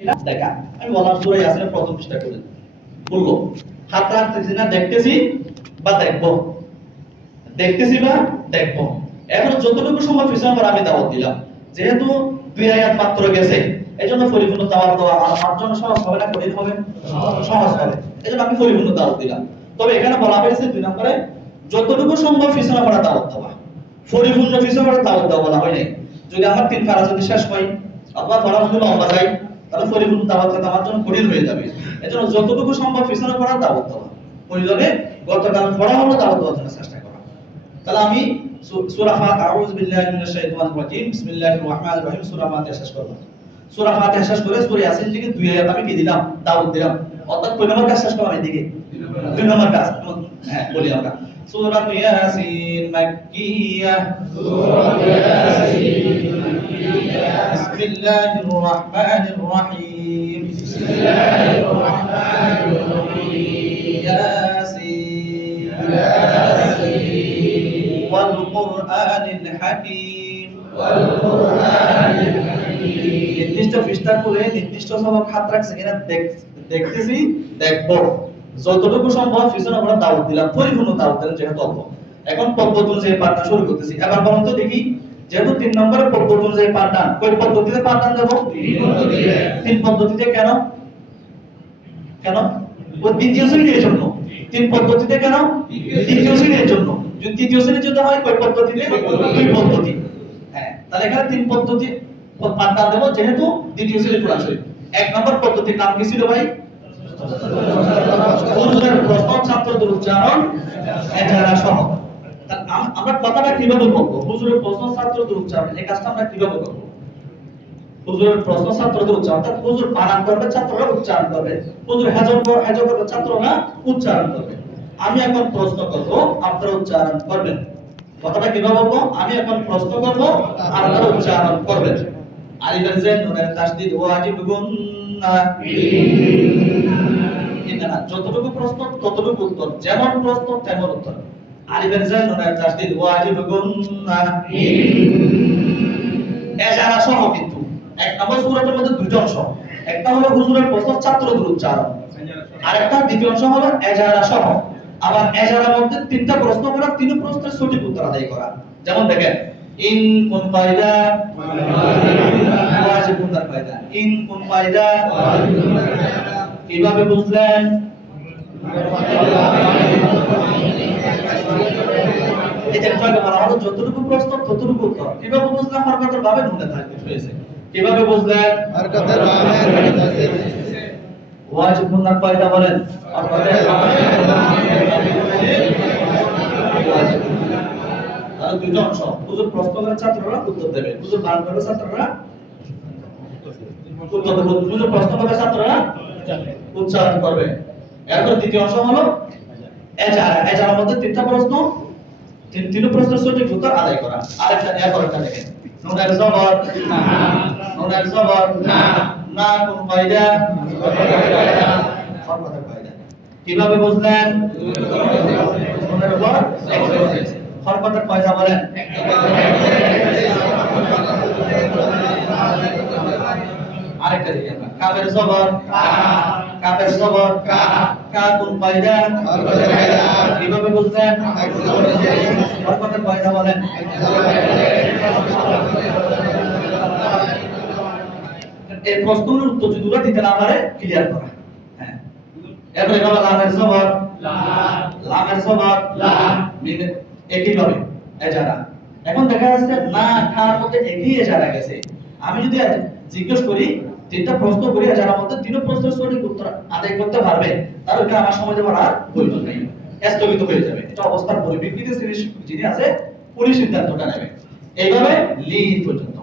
দেখা আমি বললাম সূরা ইয়াসিনের প্রথম পৃষ্ঠা করে বললো হাত রাখতেছি না দেখতেছি বা দেখবো দেখতেছি বা দেখবো এখন যতটুকু সময় পিছনে পর আমি দাওয়াত দিলাম যেহেতু দুই আয়াত মাত্র গেছে এজন্য পরিপূর্ণ দাওয়াত দেওয়া আমার জন্য সহজ হবে না কঠিন হবে সহজ হবে এজন্য আমি পরিপূর্ণ দাওয়াত দিলাম তবে এখানে বলা হয়েছে দুই নম্বরে যতটুকু সম্ভব পিছনে পড়া দাওয়াত দেওয়া পরিপূর্ণ পিছনে পড়া দাওয়াত দেওয়া বলা হয় নাই যদি আমার তিন পারা যদি শেষ হয় অথবা পড়া যদি লম্বা যায় তাহলে পরিপূর্ণ দাওয়াত আমার জন্য কঠিন হয়ে যাবে এজন্য যতটুকু সম্ভব পিছনে পড়া দাওয়াত দেওয়া প্রয়োজনে গতকাল পড়া হলো দাওয়াত দেওয়ার জন্য চেষ্টা করা তাহলে আমি সূরা ফাতিহা আউযু বিল্লাহি মিনাশ শাইতানির রাজিম বিসমিল্লাহির রহমানির রহিম সূরা ফাতিহা শেষ করব সূরা ফাতিহা শেষ করে সূরা ইয়াসিন থেকে দুই আয়াত আমি কি দিলাম দাওয়াত দিলাম অর্থাৎ কয় নম্বর কাজ শেষ করলাম এদিকে দুই নম্বর কাজ হ্যাঁ বলি আমরা সূরা ইয়াসিন মাক্কিয়া সূরা ইয়াসিন মাক্কিয়া বিসমিল্লাহির রহমানির রহিম বিসমিল্লাহির রহমানির রহিম ইয়াসিন والقرآن الحكيم নির্দিষ্ট পৃষ্ঠা করে নির্দিষ্ট সবক হাত রাখছে কিনা দেখতেছি দেখবো যতটুকু সম্ভব পিছনে আমরা দাওয়াত দিলাম পরিপূর্ণ দাওয়াত দিলাম যেহেতু অল্প এখন পদ্ধতি অনুযায়ী পাঠটা শুরু করতেছি এবার বলুন তো দেখি যেহেতু 3 নম্বরের পদ্ধতি অনুযায়ী পাঠদান কোন পদ্ধতিতে পাঠদান দেব তিন পদ্ধতিতে কেন কেন ও দ্বিতীয় শ্রেণীর জন্য তিন পদ্ধতিতে কেন দ্বিতীয় শ্রেণীর জন্য যদি তৃতীয় শ্রেণীর জন্য হয় কোন পদ্ধতিতে দুই পদ্ধতি হ্যাঁ তাহলে এখানে তিন পদ্ধতি পাঠদান দেব যেহেতু দ্বিতীয় শ্রেণীর কোরআন শরীফ এক নম্বর পদ্ধতির নাম কি ছিল ভাই হুজুরের প্রশ্ন ছাত্রদের উচ্চারণ এজারা সহ আমরা কথাটা কিভাবে বলবো হুজুরের প্রশ্ন ছাত্রদের উচ্চারণ এই কাজটা আমরা কিভাবে করব হুজুরের প্রশ্ন ছাত্রদের উচ্চারণ অর্থাৎ হুজুর বানান করবে ছাত্ররা উচ্চারণ করবে হুজুর হেজব করবে ছাত্ররা উচ্চারণ করবে আমি এখন প্রশ্ন করব আপনারা উচ্চারণ করবেন কথাটা কিভাবে বলবো আমি এখন প্রশ্ন করব আপনারা উচ্চারণ করবেন আলিফের জের নুনের তাসদীদ ওয়াজিব গুন্না ইন্না যতটুকু প্রশ্ন ততটুকু উত্তর যেমন প্রশ্ন তেমন উত্তর আলিফের জের নুনের তাসদীদ ওয়াজিব গুন্না এজারা সহ কিন্তু এক নম্বর সূরার মধ্যে দুটো অংশ একটা হলো হুজুরের প্রশ্ন ছাত্রদের উচ্চারণ আর একটা দ্বিতীয় অংশ হলো এজারা সহ আবার এজারার মধ্যে তিনটা প্রশ্ন করা তিন প্রশ্নের সঠিক উত্তর আদায় করা যেমন দেখেন ইন কোন কায়দা ওয়াজিব কোন কায়দা ইন কোন কায়দা কিভাবে বুঝলেন এটা একটা বলা হলো যতটুকু প্রশ্ন ততটুকু উত্তর কিভাবে বুঝলাম হরকতের ভাবে নুনে থাকবে হয়েছে কিভাবে বুঝলেন হরকতের ভাবে ওয়াজিব কোন কায়দা বলেন হরকতের তাহলে দুটো অংশ হুজুর প্রশ্ন করে ছাত্ররা উত্তর দেবে হুজুর বানান করে ছাত্ররা উত্তর দেবে হুজুর প্রশ্ন করে ছাত্ররা উচ্চারণ করবে এরপর দ্বিতীয় অংশ হলো এজারার মধ্যে তিনটা প্রশ্ন তিন প্রশ্নের সঠিক উত্তর আদায় করা আরেকটা এরপর একটা দেখেন নুনের জবর না নুনের জবর না না কোন কায়দা হরকতের কায়দা কিভাবে বুঝলেন নুনের উপর হরকতের কায়দা বলেন আরেকটা দেখি আমরা কাফের জবর কাফের জবর কা কোন কায়দা হরকতের কায়দা কিভাবে বুঝলেন হরকতের কায়দা বলেন এই প্রশ্নের উত্তর যদি ওরা দিতে না পারে ক্লিয়ার করা হ্যাঁ এরপর এভাবে লামের জবর লা লামের জবর লা মিম একই ভাবে এজারা এখন দেখা যাচ্ছে না খার মধ্যে একই এজারা গেছে আমি যদি জিজ্ঞেস করি তিনটা প্রশ্ন করি এজারার মধ্যে তিন প্রশ্নের সঠিক উত্তর আদায় করতে পারবে তাহলে কি আমার সময় দেওয়ার আর প্রয়োজন নেই স্থগিত হয়ে যাবে এটা অবস্থার পরিপ্রেক্ষিতে যিনি আছে পুলিশ সিদ্ধান্তটা নেবে এইভাবে লি পর্যন্ত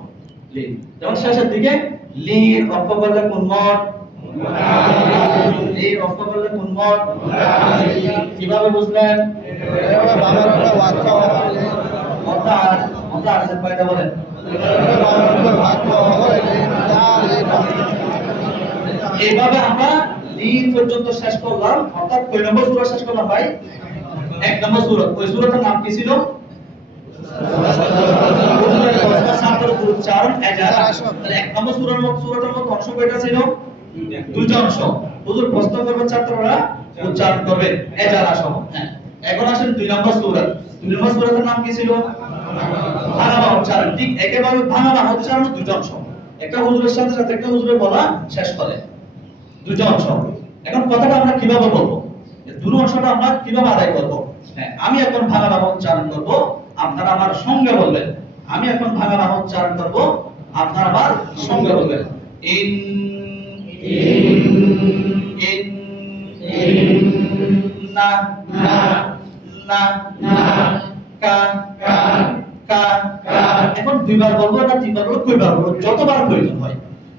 লি যেমন শেষের দিকে লি অক্ষ করলে কোন মত লি অক্ষ করলে কোন মত কিভাবে বুঝলেন কয়টা বলেন এইভাবে আমরা লিন পর্যন্ত শেষ করলাম অর্থাৎ কয় নম্বর সূরা শেষ করলাম ভাই এক নম্বর সূরা ওই সূরাটার নাম কি ছিল ছাত্র উচ্চারণ এজারা। তাহলে এক নম্বর সূরার সূরাটার মধ্যে অংশ কয়টা ছিল? দুইটা অংশ। হুজুর প্রশ্ন করবে, ছাত্ররা উচ্চারণ করবে এজারা সহ। হ্যাঁ, এখন আসেন দুই নম্বর সূরা। দুই নম্বর সূরাটার নাম কি ছিল? ভাঙা বাহা উচ্চারণ। ঠিক একেবারে ভাঙা বাহা উচ্চারণ দুইটা অংশ, একটা হুজুরের সাথে সাথে একটা হুজুরের বলা শেষ করে, দুইটা অংশ। এখন কথাটা আমরা কিভাবে বলবো, দুটো অংশটা আমরা কিভাবে আদায় করব? হ্যাঁ, আমি এখন ভাঙা বাহা উচ্চারণ করব, আপনারা আমার সঙ্গে বলবেন। আমি এখন ভাঙা বাহা উচ্চারণ করব, আপনারা আমার সঙ্গে বলবেন। ইন ইন না না না না কা কা কা কা। এখন দুইবার বলবো না তিনবার বলবো, কয়বার বলবো, যতবার প্রয়োজন হয়।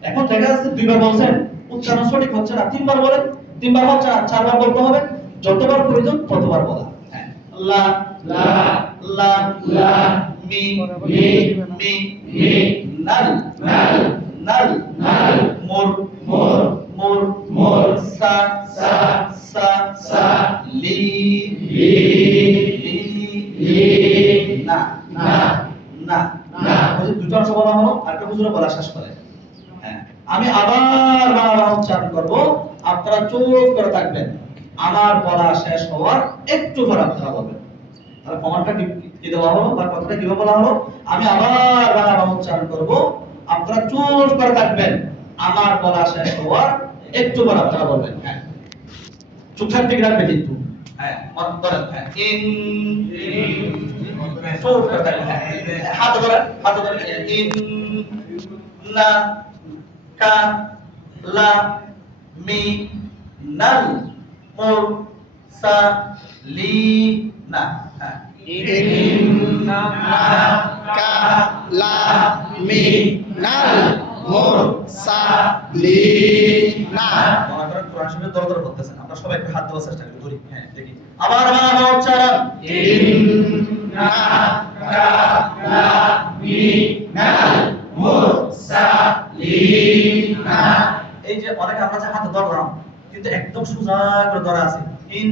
এখন দেখা যাচ্ছে দুইবার বলছেন, উচ্চারণ সঠিক হচ্ছে না, তিনবার বলেন, তিনবার হচ্ছে না, চারবার বলতে হবে, যতবার প্রয়োজন ততবার বলা। হ্যাঁ, লা লা লা লা মি মি মি মি নাল নাল নাল নাল মোর মোর মোর মোর সা সা সা সা লি লি লি লি না না না না। ওই দুটো অংশ বলা হলো, আরেকটা হুজুরে বলা শেষ করে। হ্যাঁ, আমি আবার বাংলা উচ্চারণ করব, আপনারা চুপ করে থাকবেন, আমার বলা শেষ হওয়ার একটু পর আপনারা বলবেন। তাহলে কমান্ডটা কি দেওয়া হলো বা কথাটা কিভাবে বলা হলো? আমি আবার বাংলা উচ্চারণ করব, আপনারা চুপ করে থাকবেন, আমার বলা শেষ হওয়ার একটু পর আপনারা বলবেন। হ্যাঁ, চুপ থাকতে রাখবে কিন্তু। হ্যাঁ, মত করেন। হ্যাঁ, ইন চুপ করে থাকবেন। হ্যাঁ, হাত ধরেন, হাত ধরেন। ইন না কা লা মি নাল মোর সা লি না। হ্যাঁ, ইন্না কা লা মি নাল মুরসালিনা। মনে করেন কোরআন শরীফের দরদর করতেছেন, আমরা সবাই একটু হাত দেওয়ার চেষ্টা করি। হ্যাঁ, দেখি আবার বাংলা উচ্চারণ। ইন্না কা লা মি নাল মুরসালিনা। এই যে অনেকে আমরা যে হাতে ধরলাম, কিন্তু একদম সোজা করে ধরা আছে। ইন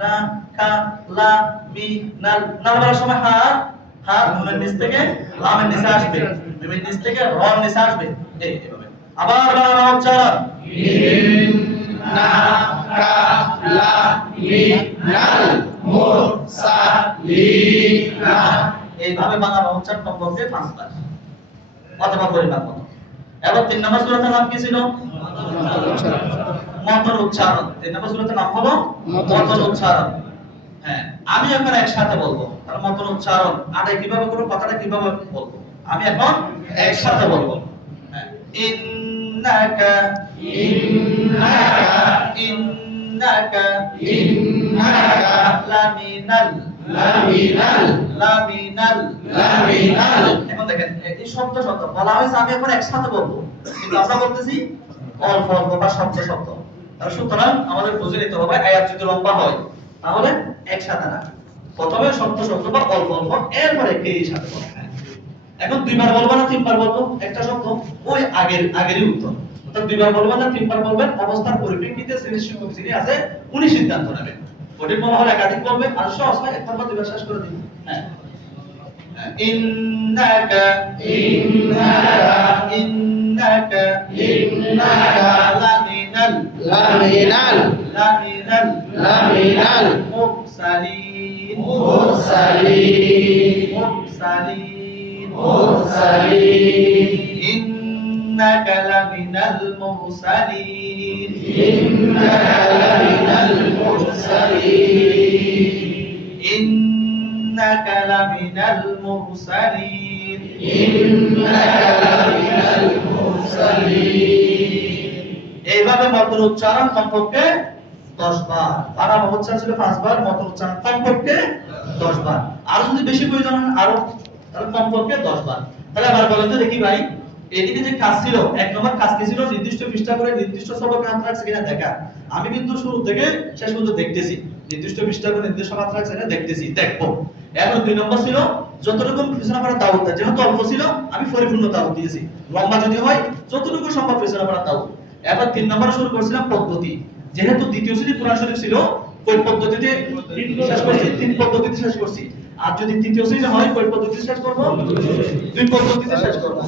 না কা লা মি নাল, নাল বলার সময় হা নুনের নিচ থেকে লামের নিচে আসবে, মিমের নিচ থেকে রর নিচে আসবে, এইভাবে। আবার বাংলা উচ্চারণ। ইন্না কা লা মি নাল মুরসালিনা। এইভাবে বাংলা উচ্চারণ কমপক্ষে 5 বার অথবা পরিমাণ মতো। এবার 3 নম্বর সূরাটার নাম কি ছিল? মতন উচ্চারণ। 3 নম্বর সূরাটার নাম হলো মতন উচ্চারণ। হ্যাঁ, আমি এখন একসাথে বলবো, তাহলে মতন উচ্চারণ আগে কিভাবে করব, কথাটা কিভাবে বলবো, আমি এখন একসাথে বলবো। হ্যাঁ, ইন্নাকা ইন্নাকা ইন্নাকা ইন্নাকা লামিনাল লামিনাল লামিনাল লামিনাল। এখন দেখেন এই শব্দ শব্দ বলা হয়েছে, আমি এখন একসাথে বলবো, কিন্তু আমরা বলতেছি অল্প অল্প বা শব্দ শব্দ। তাহলে সুতরাং আমাদের বুঝে নিতে হবে, আয়াত যদি লম্বা হয় তাহলে একসাথে না, প্রথমে শব্দ শব্দ বা অল্প অল্প, এরপরে এই সাথে বলবো। এখন দুইবার বলবো না তিনবার বলবো একটা শব্দ, ওই আগেরই উত্তর। অর্থাৎ দুইবার বলবো না তিনবার বলবেন, অবস্থার পরিপ্রেক্ষিতে শ্রেণীর শিক্ষক যিনি আছে উনি সিদ্ধান্ত নেবেন। কঠিন মনে হলে একাধিক বলবে, আর সহজ হয় একবার বা দুইবার শেষ করে দিন। হ্যাঁ, ইন্নাকা ইন্নাকা ইন্নাকা ইন্নাকা লামিনাল লামিনাল লামিনাল লামিনাল মুরসালিন মুরসালিন মুরসালিন মুরসালিন। ইন্নাকা লামিনাল মুরসালিন ইন্নাকা লামিনাল মুরসালিন ইন্নাকা লামিনাল মুরসালিন ইন্নাকা লামিনাল মুরসালিন। এইভাবে মতন উচ্চারণ কমপক্ষে 10 বার। বাংলা উচ্চারণ ছিল 5 বার, মতন উচ্চারণ কমপক্ষে 10 বার। আর যদি বেশি প্রয়োজন হয় আরো, তাহলে কমপক্ষে 10 বার। তাহলে আবার বলেন তো দেখি ভাই, এদিকে যে কাজ ছিল, এক নম্বর কাজ কি ছিল? নির্দিষ্ট পৃষ্ঠা করে নির্দিষ্ট সবকে হাত রাখছে কিনা দেখা। আমি কিন্তু শুরু থেকে শেষ পর্যন্ত দেখতেছি, নির্দিষ্ট পৃষ্ঠা করে নির্দিষ্ট হাত রাখছে কিনা দেখতেছি, দেখবো। এখন 2 নম্বর ছিল যতটুকু বিবেচনা করা দাওয়াত, যেহেতু অল্প ছিল আমি পরিপূর্ণ দাওয়াত দিয়েছি, লম্বা যদি হয় যতটুকু সম্ভব বিবেচনা করা দাওয়াত। এবার 3 নম্বরে শুরু করেছিলাম পদ্ধতি, যেহেতু দ্বিতীয় শ্রেণী কোরআন শরীফ ছিল, ওই পদ্ধতিতে শেষ করছি, 3 পদ্ধতিতে শেষ করছি। আর যদি তৃতীয় শ্রেণী হয় কয় পদ্ধতিতে শেষ করব? দুই পদ্ধতিতে শেষ করব।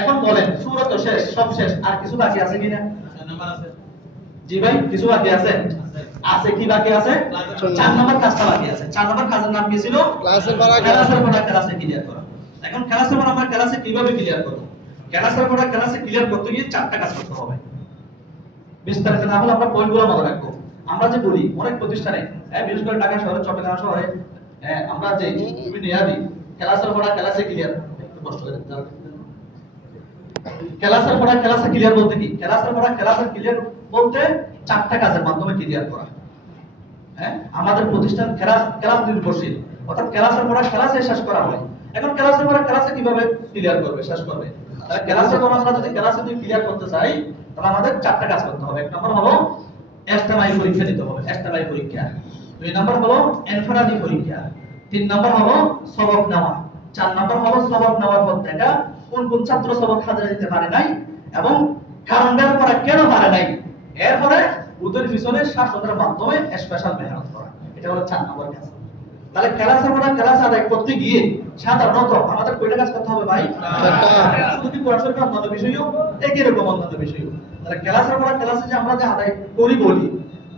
এখন বলেন সূরা তো শেষ, সব শেষ, আর কিছু বাকি আছে কিনা? জি ভাই, কিছু বাকি আছে? আছে, কি বাকি আছে? 4 নাম্বার কাজটা বাকি আছে। 4 নাম্বার কাজের নাম কি ছিল? ক্লাসের পড়া ক্লাসের পড়া ক্লাসে ক্লিয়ার করা। এখন ক্লাসের পড়া আমরা ক্লাসে কিভাবে ক্লিয়ার করব? ক্লাসের পড়া ক্লাসে ক্লিয়ার করতে গিয়ে 4টা কাজ করতে হবে। বিস্তারিত না হলে আমরা পয়েন্টগুলো মনে রাখবো। আমরা যে বলি অনেক প্রতিষ্ঠানে, বিশেষ করে ঢাকা শহরে, চট্টগ্রাম শহরে, আমরা যে বিভিন্ন ইয়াদি ক্লাসের পড়া ক্লাসে ক্লিয়ার, একটু কষ্ট করে ক্লাসের পড়া ক্লাসে ক্লিয়ার বলতে কি? ক্লাসের পড়া ক্লাসে ক্লিয়ার বলতে 4টা কাজের মাধ্যমে ক্লিয়ার করা। আমাদের প্রতিষ্ঠান ক্লাস নির্ভরশীল, অর্থাৎ ক্লাসের পড়া ক্লাসে শেষ করা হয়। এখন ক্লাসের পড়া ক্লাসে কিভাবে ক্লিয়ার করবে, শেষ করবে? তাহলে ক্লাসের পড়া আমরা যদি ক্লাসে ক্লিয়ার করতে চাই, তাহলে আমাদের 4টা কাজ করতে হবে। 1 নম্বর হলো এস্টেমাই পরীক্ষা দিতে হবে, এস্টেমাই পরীক্ষা। 2 নম্বর হলো ইনফারাদি পরীক্ষা। 3 নম্বর হলো সবক নেওয়া। 4 নম্বর হলো সবক নেওয়ার পর দেখা কোন কোন ছাত্র সবক হাজিরা দিতে পারে নাই এবং কারণ বের করা কেন পারে নাই। এরপরে ওদের পিছনে শাসনের মাধ্যমে স্পেশাল মেহনত করা। এটা হলো 4 নম্বর কাজ। তাহলে ক্লাসের পড়া ক্লাস আদায় করতে গিয়ে সাধারণত আমাদের কয়টা কাজ করতে হবে ভাই? 4টা। শুধু কি কোর্সের কাজ, অন্যান্য বিষয়ও একই রকম, অন্যান্য বিষয়ও। তাহলে ক্লাসের পড়া ক্লাসে যে আমরা যে আদায় করি বলি,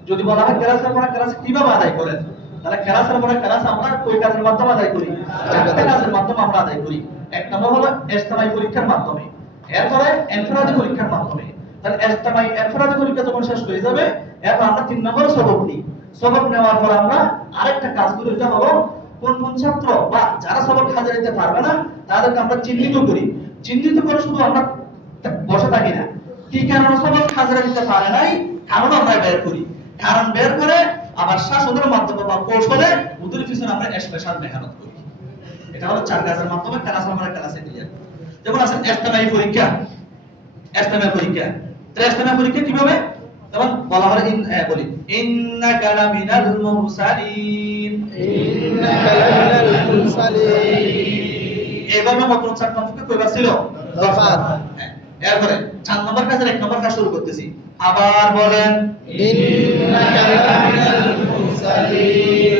যদি বলা হয় ক্লাসের পড়া ক্লাসে কিভাবে আদায় করেন, তাহলে ক্লাসের পড়া ক্লাস আমরা কয় কাজের মাধ্যমে আদায় করি? 4টা কাজের মাধ্যমে আমরা আদায় করি। 1 নম্বর হলো ইজতিমাই পরীক্ষার মাধ্যমে, এরপরে ইনফিরাদি পরীক্ষার মাধ্যমে। তাহলে ইজতিমাই ইনফিরাদি পরীক্ষা যখন শেষ হয়ে যাবে, এরপর আমরা 3 নম্বর সবক নিই। সবক নেওয়ার পর আমরা আরেকটা কাজ করি, এটা হলো কোন কোন ছাত্র বা যারা সবক হাজিরা দিতে পারবে না তাদেরকে আমরা চিহ্নিত করি। চিহ্নিত করে শুধু আমরা বসে থাকি না, কি কারণে সবক হাজিরা দিতে পারে নাই কারণ আমরা বের করি। কারণ বের করে আবার শাসনের মাধ্যমে বা কৌশলে ওদের পিছনে আমরা স্পেশাল মেহনত করি। এটা হলো 4 কাজের মাধ্যমে ক্লাস আমরা ক্লাসে ক্লিয়ার। যেমন আছে ইজতিমাই পরীক্ষা। ইজতিমাই পরীক্ষা, তাহলে ইজতিমাই পরীক্ষা কিভাবে? যেমন বলা হয় বলি ইন্নাকা লামিনাল মুরসালিন, ইন্নাকা লামিনাল মুরসালিন। এভাবে মাত্র 4 নম্বরকে কয়বার ছিল? 10 বার। এরপরে 4 নম্বর কাজের 1 নম্বর কাজ শুরু করতেছি। আবার বলেন ইন্নাকা লামিনাল মুরসালিন।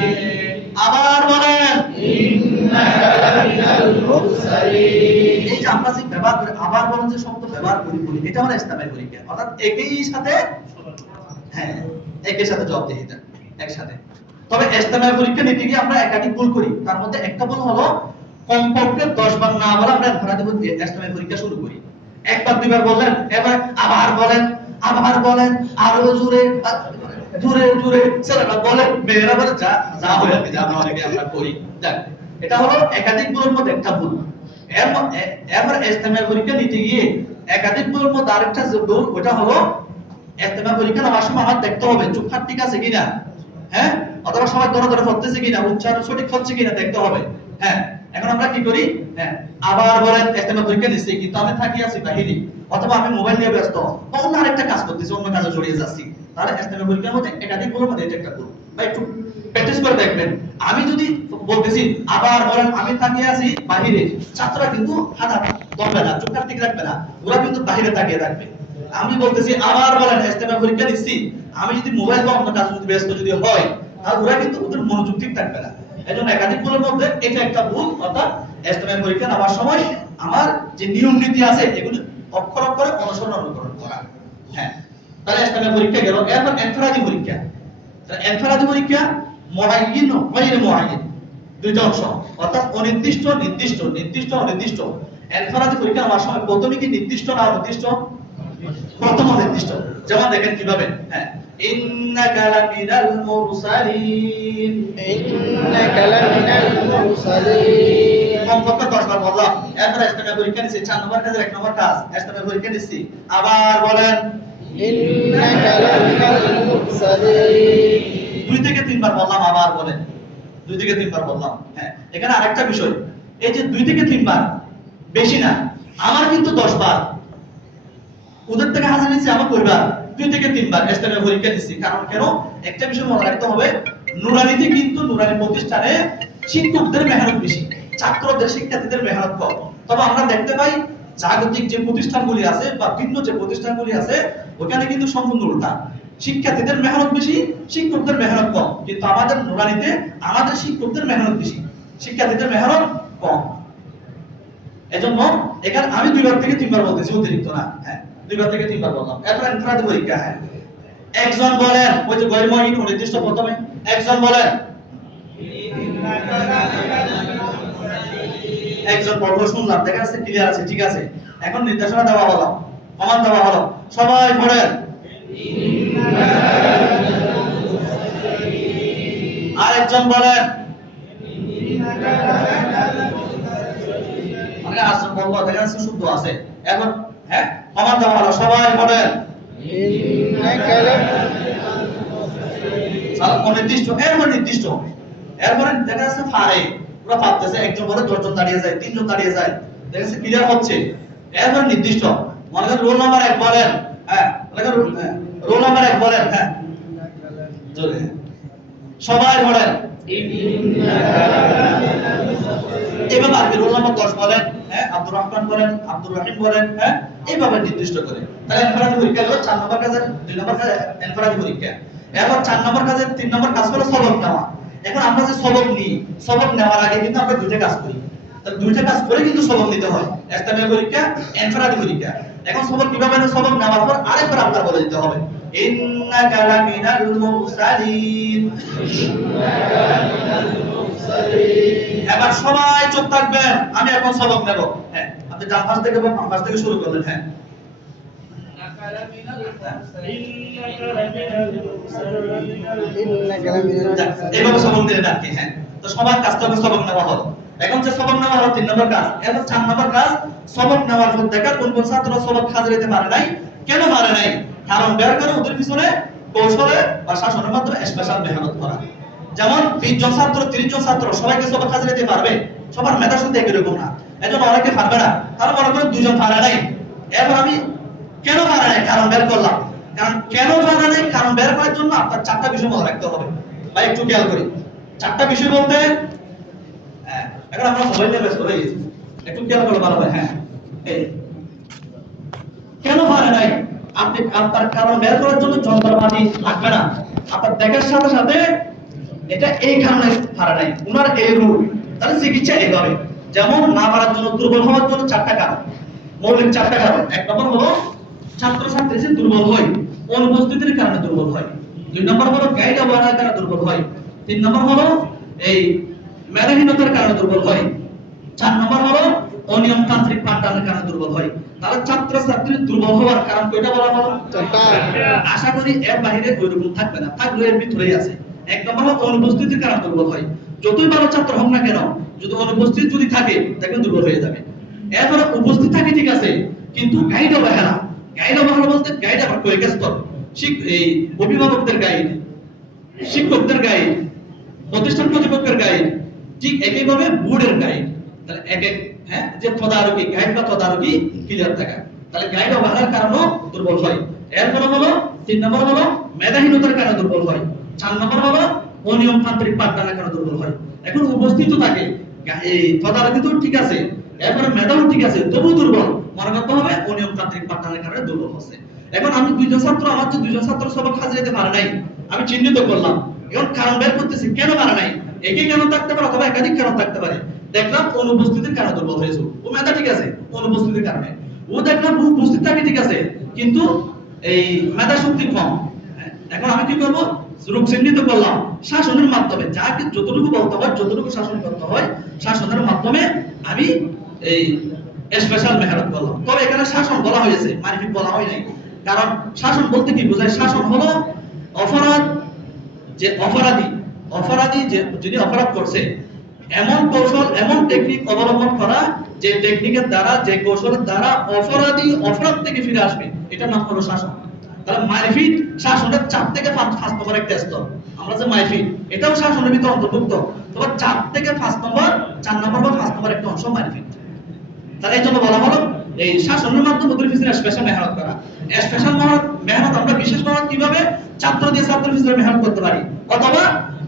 আবার বলেন ইন্নাকা লামিনাল মুরসালিন। এই যে আমরা যে ব্যবহার করি, আবার বলেন যে শব্দ ব্যবহার করি বলি, এটা হলো ইজতিমাই পরীক্ষা। অর্থাৎ একই সাথে একই সাথে জবাবদিহিতা একসাথে। তবে ইজতিমাই পরীক্ষা নিতে গিয়ে আমরা একাধিক ভুল করি। তার মধ্যে একটা ভুল হলো কমপক্ষে 10 বার না বলে আমরা ইজতিমাই পরীক্ষা শুরু করি। একবার দুইবার বললেন, এবার আবার বলেন, আবার বলেন, আরো জোরে জোরে জোরে ছেলেরা বলেন, মেয়েরা বলে, যা যা হয়ে যাবে, যা অনেকে আমরা করি। যাক, এটা হলো একাধিক ভুলের মধ্যে একটা ভুল। এরপর ইজতিমাই পরীক্ষা নিতে গিয়ে একাধিক ভুলের মধ্যে আরেকটা যে ভুল, ওটা হলো ইজতিমাই পরীক্ষা নেওয়ার সময় আমার দেখতে হবে চুপখাট ঠিক আছে কিনা, অথবা সবাই ধরে ধরে পড়তেছে কিনা, উচ্চারণ সঠিক হচ্ছে কিনা দেখতে হবে। এখন আমরা কি করি? আবার বলেন ইজতিমাই পরীক্ষা নিচ্ছি কিন্তু আমি থাকি আছি বাহিরে, অথবা আমি মোবাইল নিয়ে ব্যস্ত, অন্য আরেকটা কাজ করতেছি, অন্য কাজে জড়িয়ে যাচ্ছি। তাহলে ইজতিমাই পরীক্ষার মধ্যে একাধিক ভুলের মধ্যে এটা একটা ভুল। বা একটু প্র্যাকটিস করে দেখবেন। আমি যদি বলতেছি আবার বলেন আমি থাকি আছি বাহিরে, ছাত্ররা কিন্তু হাত ধরবে না, চোখ ঠিক রাখবে না, ওরা কিন্তু বাহিরে তাকিয়ে থাকবে। আমি বলতেছি আবার বলেন ইজতিমাই পরীক্ষা দিচ্ছি, আমি যদি মোবাইল বা অন্য কাজে যদি ব্যস্ত যদি হয়, তাহলে ওরা কিন্তু ওদের মনোযোগ ঠিক থাকবে না। এজন্য একাধিক ভুলের মধ্যে এটা একটা ভুল। অর্থাৎ ইজতিমাই পরীক্ষা নেওয়ার সময় আমার যে নিয়ম নীতি আছে এগুলো অক্ষর অক্ষরে অনুকরণ করা। তাহলে ইজতিমাই পরীক্ষা গেল। এরপর ইনফিরাদি পরীক্ষা। তাহলে ইনফিরাদি পরীক্ষা মুআয়্যান ও গায়র মুআয়্যান, দুইটা অংশ। অর্থাৎ অনির্দিষ্ট, নির্দিষ্ট, নির্দিষ্ট, অনির্দিষ্ট। ইনফিরাদি পরীক্ষা নেওয়ার সময় প্রথমে কি নির্দিষ্ট না অনির্দিষ্ট? প্রথম অনির্দিষ্ট। যেমন দেখেন কিভাবে, ইন্নাকা লামিনাল মুরসালিন, ইন্নাকা লামিনাল মুরসালিন। কমপক্ষে 10 বার বললাম। এরপর ইজতিমাই পরীক্ষা নিচ্ছি, 4 নম্বর কাজের 1 নম্বর কাজ ইজতিমাই পরীক্ষা নিচ্ছি। আবার বলেন ইন্নাকা লামিনাল মুরসালিন। 2 থেকে 3 বার বললাম, আবার বলেন 2 থেকে 3 বার বললাম। এখানে আরেকটা বিষয়, এই যে 2 থেকে 3 বার বেশি না, আমার কিন্তু 10 বার, ওদের থেকে হাজির নিচ্ছি আমার পরিবার 2 থেকে 3 বার ইজতিমাই পরীক্ষা দিচ্ছি। কারণ কেন? একটা বিষয় মনে রাখতে হবে, নুরানিতে কিন্তু নুরানি প্রতিষ্ঠানে শিক্ষকদের মেহনত বেশি, ছাত্রদের শিক্ষার্থীদের মেহনত কম। তবে আমরা দেখতে পাই জাগতিক যে প্রতিষ্ঠানগুলি আছে বা ভিন্ন যে প্রতিষ্ঠানগুলি আছে ওখানে কিন্তু সম্পূর্ণ উল্টা, শিক্ষার্থীদের মেহনত বেশি, শিক্ষকদের মেহনত কম। কিন্তু আমাদের নুরানিতে আমাদের শিক্ষকদের মেহনত বেশি, শিক্ষার্থীদের মেহনত কম। এজন্য এখানে আমি 2 বার থেকে 3 বার বলতেছি, অতিরিক্ত না। হ্যাঁ, 2 বার থেকে 3 বার বললাম। এরপর ইনফিরাদি পরীক্ষা। হ্যাঁ, একজন বলেন, ওই যে গৈরময়ী নির্দিষ্ট প্রথমে একজন বলেন, একজন বলবো, শুনলাম, দেখা যাচ্ছে ক্লিয়ার আছে, ঠিক আছে। এখন নির্দেশনা দেওয়া হলো, কমান্ড দেওয়া হলো, সবাই পড়েন। আর একজন বলেন, মানে আসল বলবো, দেখা যাচ্ছে শুদ্ধ আছে। এখন হ্যাঁ, কমান্ড দেওয়া হলো, সবাই পড়েন। নির্দিষ্ট, এরপর নির্দিষ্ট, এরপরে দেখা যাচ্ছে ফারে পুরো পারতেছে, একজন বলে 10 জন দাঁড়িয়ে যায়, 3 জন দাঁড়িয়ে যায়, দেখা যাচ্ছে ক্লিয়ার হচ্ছে। এরপর নির্দিষ্ট, মনে করেন রোল নাম্বার 1 বলেন। হ্যাঁ, রোল নাম্বার 1 বলেন। হ্যাঁ, জোরে সবাই বলেন। এভাবে আর কি রোল নাম্বার 10 বলেন। হ্যাঁ, আব্দুর রহমান বলেন, আব্দুর রহিম বলেন। হ্যাঁ, এইভাবে নির্দিষ্ট করে। তাহলে ইনফিরাদি পরীক্ষা হলো 4 নম্বর কাজের 2 নম্বর কাজ ইনফিরাদি পরীক্ষা। এরপর 4 নম্বর কাজের 3 নম্বর কাজ হলো সবক নেওয়া। এখন আমরা যে সবক নিই, সবক নেওয়ার আগে কিন্তু আমরা দুইটা কাজ করি। তাহলে দুইটা কাজ করে কিন্তু সবক নিতে হয়, ইসলামিয়া পরীক্ষা, ইনফিরাদি পরীক্ষা। এখন সবক কিভাবে নেব? সবক নেওয়ার পর আরেকবার আপনার বলে দিতে হবে, ইন্নাকা লামিনাল মুরসালিন। এবার সবাই চুপ থাকবেন, আমি এখন সবক নেব। হ্যাঁ, আপনি ডান পাশ থেকে বা বাম পাশ থেকে শুরু করলেন। হ্যাঁ, এইভাবে সবক নিলেন আর কি। হ্যাঁ, তো সবার কাছ থেকে সবক নেওয়া হলো। এখন যে সবক নেওয়া হলো 3 নম্বর কাজ। এরপর 4 নম্বর কাজ, সবক নেওয়ার পর দেখা কোন কোন ছাত্র সবক হাজির দিতে পারে নাই, কেন পারে নাই, কারণ বের করে ওদের পিছনে কৌশলে বা শাসনের মাধ্যমে স্পেশাল মেহনত করা। যেমন 20 জন ছাত্র, 30 জন ছাত্র সবাইকে সবক হাজির দিতে পারবে, সবার মেধা শুনতে একই রকম না, এজন্য অনেকে পারবে না। তারা মনে করে 2 জন পারে নাই। এরপর আমি কেন পারে নাই কারণ বের করলাম। কারণ কেন পারে নাই কারণ বের করার জন্য আপনার 4টা বিষয় মনে রাখতে হবে। ভাই একটু খেয়াল করি, 4টা বিষয় বলতে, হ্যাঁ, এখন আমরা মোবাইল নিয়ে ব্যস্ত হয়ে গেছি, একটু খেয়াল করলে ভালো হয়। হ্যাঁ, এই কেন পারে নাই, আপনি আপনার কারণ বের করার জন্য যন্ত্রপাতি লাগবে না, আপনার দেখার সাথে সাথে এটা এই কারণে পারে নাই, উনার এই রূপ। তাহলে চিকিৎসা এইভাবে, যেমন না পারার জন্য, দুর্বল হওয়ার জন্য 4টা কারণ, মৌলিক 4টা কারণ। 1 নম্বর হলো ছাত্র-ছাত্রী যে দুর্বল হয়, অনুপস্থিতির কারণে দুর্বল হয়। 2 নম্বর হলো গাইড অবহেলার কারণে দুর্বল হয়। 3 নম্বর হলো এই মেধাহীনতার কারণে দুর্বল হয়। 4 নম্বর হলো অনিয়মতান্ত্রিক পাঠদানের কারণে দুর্বল হয়। তাহলে ছাত্র-ছাত্রীর দুর্বল হওয়ার কারণ কয়টা বলা হলো? 4টা। আশা করি এর বাইরে ওইরকম থাকবে না, থাকলে এর ভিতরেই আছে। 1 নম্বর হলো অনুপস্থিতির কারণে দুর্বল হয়। যতই ভালো ছাত্র হোক না কেন, যদি অনুপস্থিত যদি থাকে দেখবেন দুর্বল হয়ে যাবে। এরপরে উপস্থিত থাকে ঠিক আছে, কিন্তু গাইড অবহেলা। গাইড অবহেলা বলতে গাইড আবার কয়েক স্তর, এই অভিভাবকদের গাইড, শিক্ষকদের গাইড, প্রতিষ্ঠান কর্তৃপক্ষের গাইড, ঠিক একইভাবে বোর্ডের গাইড। তাহলে এক এক, হ্যাঁ, যে তদারকি গাইড বা তদারকি ক্লিয়ার থাকা। তাহলে গাইড অবহেলার কারণে দুর্বল হয়। এরপরে হলো 3 নম্বর হলো মেধাহীনতার কারণে দুর্বল হয়। 4 নম্বর হলো অনিয়মতান্ত্রিক পাঠদানের কারণে দুর্বল হয়। এখন উপস্থিত থাকে, এই তদারকি তো ঠিক আছে, এরপরে মেধাও ঠিক আছে, তবু দুর্বল, মনে করতে হবে অনিয়মতান্ত্রিক পাঠদানের কারণে দুর্বল হচ্ছে। এখন আমি 2 জন ছাত্র, আমার যে 2 জন ছাত্র সবক হাজির দিতে পারে নাই, আমি চিহ্নিত করলাম। এখন কারণ বের করতেছি, কেন পারে নাই। একই কারণ থাকতে পারে অথবা একাধিক কারণ থাকতে পারে। দেখলাম অনুপস্থিতির কারণে দুর্বল হয়েছে, ও মেধা ঠিক আছে, অনুপস্থিতির কারণে। ও দেখলাম উপস্থিত থাকে ঠিক আছে, কিন্তু এই মেধা শক্তি কম। এখন আমি কি করব? রূপ চিহ্নিত করলাম শাসনের মাধ্যমে, যাকে যতটুকু বলতে হয়, যতটুকু শাসন করতে হয়, শাসনের মাধ্যমে আমি এই স্পেশাল মেহনত করলাম। তবে এখানে শাসন বলা হয়েছে, মারিফিক বলা হয় নাই। কারণ শাসন বলতে কি বোঝায়? শাসন হলো অপরাধ, যে অপরাধী যে যিনি অপরাধ করছে, এমন কৌশল, এমন টেকনিক অবলম্বন করা, যে টেকনিকের দ্বারা, যে কৌশলের দ্বারা অপরাধী অপরাধ থেকে ফিরে আসবে, এটার নাম হলো শাসন। তাহলে মারিফিক শাসনের 4 থেকে 5 নম্বর একটা স্তর। আমরা যে মারিফিক, এটাও শাসনের ভিতরে অন্তর্ভুক্ত, তবে 4 থেকে 5 নম্বর, 4 নম্বর বা 5 নম্বর একটা অংশ মারিফিক। তাহলে এই জন্য বলা হলো এই শাসনের মাধ্যমে ওদের পিছনে স্পেশাল মেহনত করা। স্পেশাল মেহনত আমরা বিশেষ মেহনত কিভাবে ছাত্র দিয়ে ছাত্রের পিছনে মেহনত করতে পারি, অথবা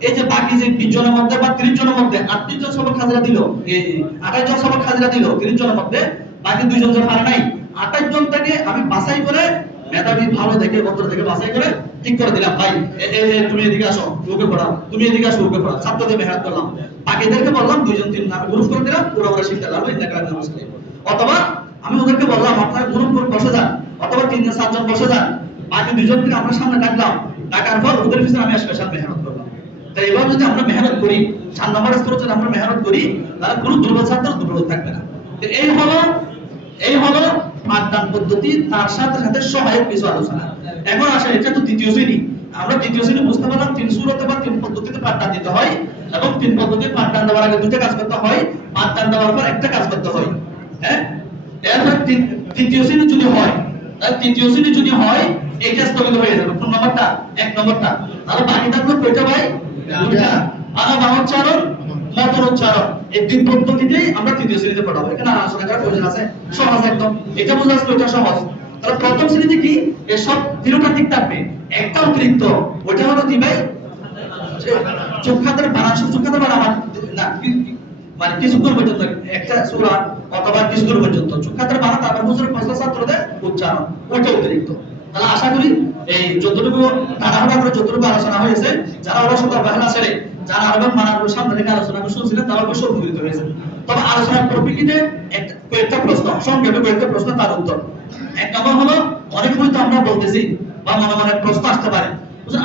এই যে বাকি যে 20 জনের মধ্যে বা 30 জনের মধ্যে 38 জন সবক হাজিরা দিল, এই 28 জন সবক হাজিরা দিল 30 জনের মধ্যে, বাকি 2 জন পারে নাই, 28 জন থেকে আমি বাছাই করে মেধাবী ভালো দেখে ভদ্র দেখে বাছাই করে ঠিক করে দিলাম, ভাই তুমি এদিকে আসো ওকে পড়াও, তুমি এদিকে আসো ওকে পড়াও, ছাত্রদের মেহনত করলাম। বাকিদেরকে বললাম দুইজন তিন নামে গ্রুপ করে দিলাম, ওরা শিখতে লাগলো ইন্টারনেট মুসলিম। অথবা আমি ওদেরকে বললাম আপনারা গ্রুপ করে বসে যান, অথবা তিনজন সাতজন বসে যান, বাকি দুইজনকে আমরা সামনে ডাকলাম, ডাকার পর ওদের পিছনে আমি স্পেশাল মেহনত করলাম। তাই এবার যদি আমরা মেহনত করি, 4 নম্বর স্তরে যদি আমরা মেহনত করি, তাহলে কোনো দুর্বল ছাত্র দুর্বল থাকবে না। তো এই হলো পাঠদান পদ্ধতি, তার সাথে সাথে সহায়ক কিছু আলোচনা। এখন আসলে এটা তো দ্বিতীয় শ্রেণী, আমরা দ্বিতীয় শ্রেণী বুঝতে পারলাম 3 সূরাতে বা 3 পদ্ধতিতে পাঠদান দিতে হয়, এবং 3 পদ্ধতিতে পাঠদান দেওয়ার আগে দুটো কাজ করতে হয়, পাঠদান দেওয়ার পর একটা কাজ করতে হয়। হ্যাঁ, এরপর তৃতীয় শ্রেণী যদি হয়, তাহলে তৃতীয় শ্রেণী যদি হয় এইটা স্থগিত হয়ে যাবে। কোন নম্বরটা? 1 নম্বরটা। তাহলে বাকি থাকলো কয়টা ভাই? দুইটা। বাংলা উচ্চারণ, মতন উচ্চারণ, এই 3 পদ্ধতিতেই আমরা তৃতীয় শ্রেণীতে পড়াবো। এখানে আলোচনা করার প্রয়োজন আছে? সহজ একদম, এটা বোঝা যাচ্ছে ওইটা সহজ। তাহলে প্রথম শ্রেণীতে কি এই সব তিনটা ঠিক থাকবে, একটা অতিরিক্ত, ওইটা হলো কি ভাই? চোখাতের বানান, চোখাতের বানান না মানে কিছুক্ষণ পর্যন্ত একটা সূরা অথবা কিছুক্ষণ পর্যন্ত চোখাতের বানান, তারপর হুজুরের প্রশ্ন ছাত্রদের উচ্চারণ, ওইটা অতিরিক্ত। তাহলে আশা করি এই যতটুকু তাড়াহুড়া করে যতটুকু আলোচনা হয়েছে, যারা অলসতা বাহানা ছেড়ে যারা আরবের মানার সামনে থেকে আলোচনা শুনছিলেন তারা অবশ্যই উপকৃত হয়েছে। তবে আলোচনার পরিপ্রেক্ষিতে কয়েকটা প্রশ্ন, সংক্ষেপে কয়েকটা প্রশ্ন, তার উত্তর। 1 নম্বর হলো, অনেক সময় তো আমরা বলতেছি বা মনে মনে প্রশ্ন আসতে পারে,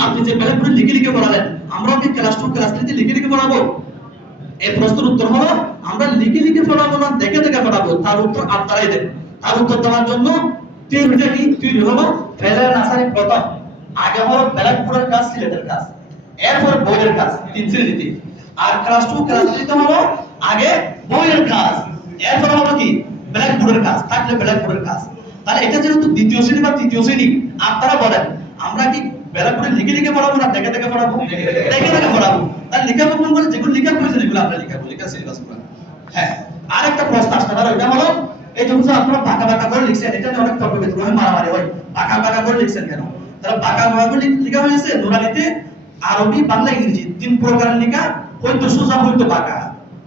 আপনি যে ব্যালেন্স করে লিখে লিখে পড়ালেন, আমরা কি ক্লাস 2 ক্লাস 3 তে লিখে লিখে পড়াবো? এই প্রশ্নের উত্তর হলো, আমরা লিখে লিখে পড়াবো না, দেখে দেখে পড়াবো। তার উত্তর আপনারাই দেন। তার উত্তর দেওয়ার জন্য থিওরিটা কি? থিওরি হলো ফেলার নাসারি প্রথম, আগে হলো ব্ল্যাকবোর্ডের কাজ, সিলেটের কাজ, এরপর বইয়ের কাজ 3 শ্রেণীতে। আর ক্লাস 2 ক্লাস 3 তে হলো আগে বইয়ের কাজ, এরপর হলো কি ব্ল্যাকবোর্ডের কাজ, থাকলে ব্ল্যাকবোর্ডের কাজ। তাহলে এটা যেহেতু দ্বিতীয় শ্রেণী বা তৃতীয় শ্রেণী, আপনারা বলেন আমরা কি ব্ল্যাকবোর্ডে লিখে লিখে পড়াবো না দেখে দেখে পড়াবো? দেখে দেখে পড়াবো। তাহলে লিখা কোন বলে যেগুলো লিখা প্রয়োজন এগুলো আমরা লিখাবো, লিখা সিলেবাস করে। হ্যাঁ, আরেকটা প্রশ্ন আসতে পারে, ওটা হলো এই যে আপনারা বাঁকা বাঁকা করে লিখছেন, এটা নিয়ে অনেক তর্ক বিতর্ক হয়, মারামারি হয়, বাঁকা বাঁকা করে লিখছেন কেন? তাহলে বাঁকা বাঁকা করে লেখা হয়েছে নুরানিতে আরবি বাংলা ইংরেজি 3 প্রকারের লেখা, হয়তো সোজা হয়তো বাঁকা।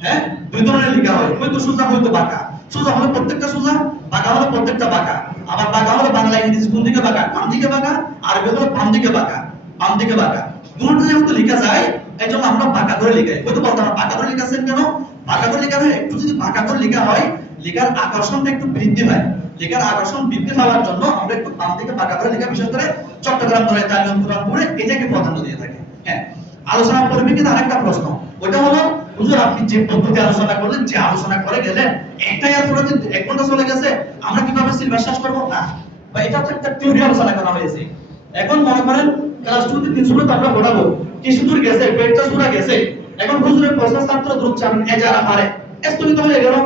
হ্যাঁ, 2 ধরনের লেখা হয়, হয়তো সোজা হয়তো বাঁকা। সোজা হলো প্রত্যেকটা সোজা, বাঁকা হলো প্রত্যেকটা বাঁকা। আবার বাঁকা হলো বাংলা ইংরেজি কোন দিকে বাঁকা? ডান দিকে বাঁকা, আরবি হলো বাম দিকে বাঁকা, বাম দিকে বাঁকা। দুটো যেহেতু লেখা যায়, এই জন্য আমরা বাঁকা করে লিখাই। হয়তো বলতে আমরা বাঁকা করে লিখাছেন কেন? বাঁকা করে লেখা হয়, একটু যদি বাঁকা করে লেখা হয়, লেখার আকর্ষণটা একটু বৃদ্ধি পায়। লেখার আকর্ষণ বৃদ্ধি পাওয়ার জন্য আমরা একটু বাম দিকে বাঁকা করে লেখা, বিশেষ করে চট্টগ্রাম ধরে তালিম কোরআন পড়ে এটাকে প্রাধান্য দিয়ে থাকে। হ্যাঁ, আলোচনার পরিপ্রেক্ষিতে আরেকটা প্রশ্ন, ওটা হলো হুজুর আপনি যে পদ্ধতি আলোচনা করলেন, যে আলোচনা করে গেলেন, একটাই আসলে 1 ঘন্টা চলে গেছে, আমরা কিভাবে সিলেবাস শেষ করব? না, বা এটা তো একটা থিওরি আলোচনা করা হয়েছে। এখন মনে করেন ক্লাস 2 তে 3 সূরা আমরা পড়াবো, কিছু দূর গেছে, পেটটা সূরা গেছে, এখন হুজুরের প্রশ্ন ছাত্র উচ্চারণ যারা পারে স্থগিত হয়ে গেল।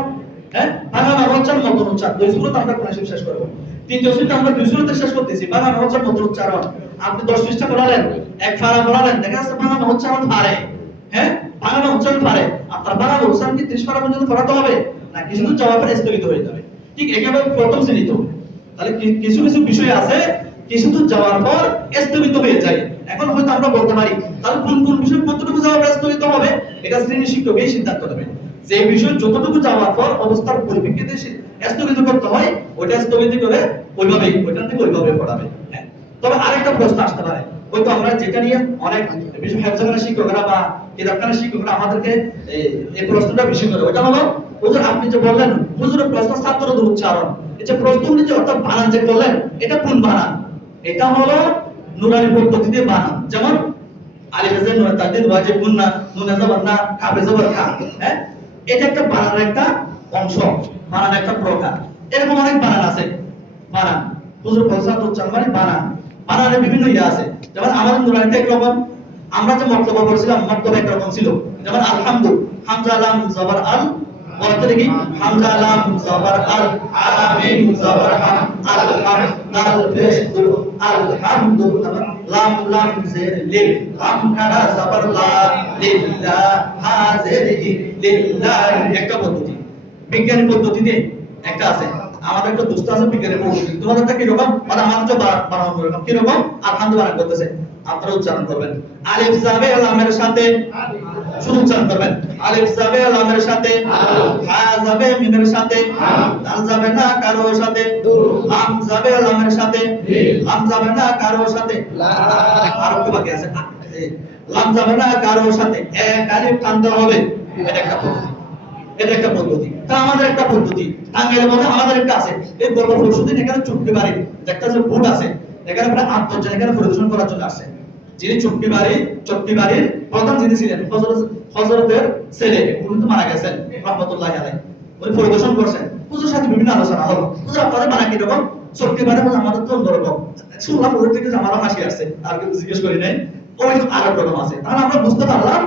হ্যাঁ, বাংলা উচ্চারণ, মতন উচ্চারণ 2 সূরা আমরা কোরআন শরীফ শেষ করব। 3 সূরা আমরা 2 সূরাতে শেষ করতেছি, বাংলা উচ্চারণ, মতন উচ্চারণ। আপনি 10 পৃষ্ঠা পড়ালেন, 1 পারা পড়ালেন, দেখা যাচ্ছে বাংলা উচ্চারণ পারে। হ্যাঁ, বাংলা উচ্চারণ পারে, আপনার বাংলা উচ্চারণ কি 30 পারা পর্যন্ত পড়াতে হবে না, কিছু দূর যাওয়ার পরে স্থগিত হয়ে যাবে। ঠিক একইভাবে প্রথম শ্রেণীতে তাহলে কিছু কিছু বিষয় আছে কিছু দূর যাওয়ার পর স্থগিত হয়ে যায়। এখন হয়তো আমরা বলতে পারি তাহলে কোন কোন বিষয় কতটুকু যাওয়ার পর স্থগিত হবে, এটা শ্রেণী শিক্ষকই সিদ্ধান্ত নেবে। যে বিষয় যতটুকু যাওয়ার পর অবস্থার পরিপ্রেক্ষিতে স্থগিত করতে হয়, ওইটা স্থগিত করে ওইভাবেই ওইখান থেকে ওইভাবে পড়াবে। হ্যাঁ, তবে আরেকটা প্রশ্ন আসতে পারে, হয়তো আমরা যেটা নিয়ে অনেক বিষয় হেফাজতের শিক্ষকরা বা কিতাবখানার শিক্ষকরা আমাদেরকে এই প্রশ্নটা বেশি করে, ওটা হলো হুজুর আপনি যে বললেন হুজুরের প্রশ্ন ছাত্রদের উচ্চারণ, এই যে প্রশ্নগুলি যে অর্থাৎ বানান যে করলেন, এটা কোন বানান? এটা হলো নুরানি পদ্ধতিতে বানান। যেমন আলিফ হাসান নুন তাদিদ ওয়াজিব গুন্না নুন জবর না কাফে জবর কা। হ্যাঁ, এটা একটা বানানের একটা অংশ, বানান একটা প্রকার। এরকম অনেক বানান আছে। বানান হুজুর প্রশ্ন উচ্চারণ মানে বানান, বানানের বিভিন্ন ইয়া আছে। যেমন আমাদের নুরানিতে একরকম, আমরা যে মর্তবা পড়ছিলাম মর্তবা একরকম ছিল। যেমন আলহামদু, হামজা লাম জবর আল, বলতে দেখি হামজা লাম জবর আল, আমিন জবর হাম, আলহাম দাল পেশ দু, আলহামদু লাম লাম জের লিল, লাম খাড়া জবর লা, লিল্লাহ হাজিরি লিল্লাহ। একটা পদ্ধতি বিজ্ঞানী পদ্ধতিতে একটা আছে। আমাদের একটা দোস্ত আছে বিজ্ঞানী পদ্ধতি, তোমাদেরটা কি রকম? মানে আমাদের তো বানানো রকম কি রকম? আলহামদু বানান করতেছে, আপনারা উচ্চারণ করবেন। আলিফ যাবে লামের সাথে, শুধু উচ্চারণ করবেন। আলিফ যাবে লামের সাথে, হা যাবে মিমের সাথে, দাল যাবে না কারো সাথে, লাম যাবে লামের সাথে, লাম যাবে না কারো সাথে, আর একটু বাকি আছে, লাম যাবে না কারো সাথে, এক আলিফ টানতে হবে। এটা একটা পদ্ধতি, এটা একটা পদ্ধতি। তা আমাদের একটা পদ্ধতি টাঙ্গের মধ্যে আমাদের একটা আছে। এই গত পরশুদিন এখানে চুক্তি বাড়ি একটা যে বোর্ড আছে, এখানে প্রায় 8 জন এখানে পরিদর্শন করার জন্য আসে। যিনি চুক্তি বাড়ির প্রধান যিনি ছিলেন হযরতের ছেলে, উনি তো মারা গেছেন রাহমাতুল্লাহি আলাইহি। উনি পরিদর্শন করছেন, হুজুর সাথে বিভিন্ন আলোচনা হলো। হুজুর আপনাদের মানা কি রকম? চুক্তি বাড়ি বলে আমাদের তো অন্যরকম। শুনলাম ওদের থেকে আমারও হাসি আসছে, আর কিছু জিজ্ঞেস করি নাই। ওই আরেক রকম আছে। তাহলে আমরা বুঝতে পারলাম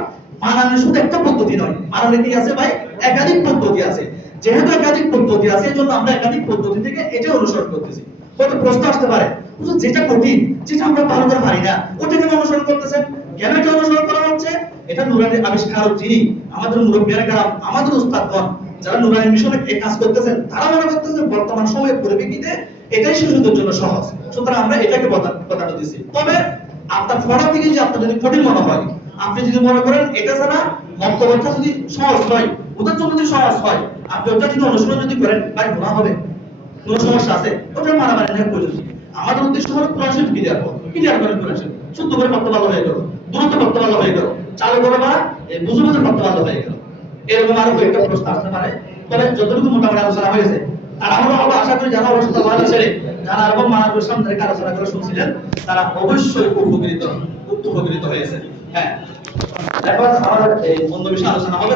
মানানোর শুধু একটা পদ্ধতি নয়, মানানো কি আছে ভাই? একাধিক পদ্ধতি আছে। যেহেতু একাধিক পদ্ধতি আছে, এই জন্য আমরা একাধিক পদ্ধতি থেকে এটা অনুসরণ করতেছি। হয়তো প্রশ্ন আসতে পারে, হুজুর যেটা কঠিন, যেটা আমরা ভালো করে পারি না, ওটা কেন অনুসরণ করতেছেন? কেন এটা অনুসরণ করা হচ্ছে? এটা নুরানি আবিষ্কারক যিনি, আমাদের মুরব্বিয়ানে কারাম, আমাদের উস্তাদগণ যারা নুরানি মিশনে এই কাজ করতেছেন, তারা মনে করতেছেন বর্তমান সময়ের পরিপ্রেক্ষিতে এটাই শিশুদের জন্য সহজ। সুতরাং আমরা এটাকে প্রাধান্য দিচ্ছি। তবে আপনার পড়া থেকে যে আপনার যদি কঠিন মনে হয়, আপনি যদি মনে করেন এটা ছাড়া মন্তব্যটা যদি সহজ হয়, ওদের জন্য যদি সহজ হয়, আপনি ওটা যদি অনুসরণ যদি করেন, ভাই গুনাহ হবে, কোনো সমস্যা আছে, ওটা মারামারি নিয়ে প্রয়োজন। আমাদের উদ্দেশ্য হলো কোরআন শরীফ ক্লিয়ার করেন কোরআন শরীফ শুদ্ধ করে পড়তে ভালো হয়ে গেল, দ্রুত পড়তে ভালো হয়ে গেল, চালু করে বা বুঝে বুঝে পড়তে ভালো হয়ে গেল। এরকম আরো কয়েকটা প্রশ্ন আসতে পারে। তবে যতটুকু মোটামুটি আলোচনা হয়েছে, আর আমরা আশা করি যারা অবস্থা ভালো ছেড়ে যারা এরকম মানার সামনে রেখে আলোচনা করে শুনছিলেন, তারা অবশ্যই উপকৃত হয়েছে। হ্যাঁ, এখন আমাদের এই বন্ধ বিষয়ে আলোচনা হবে।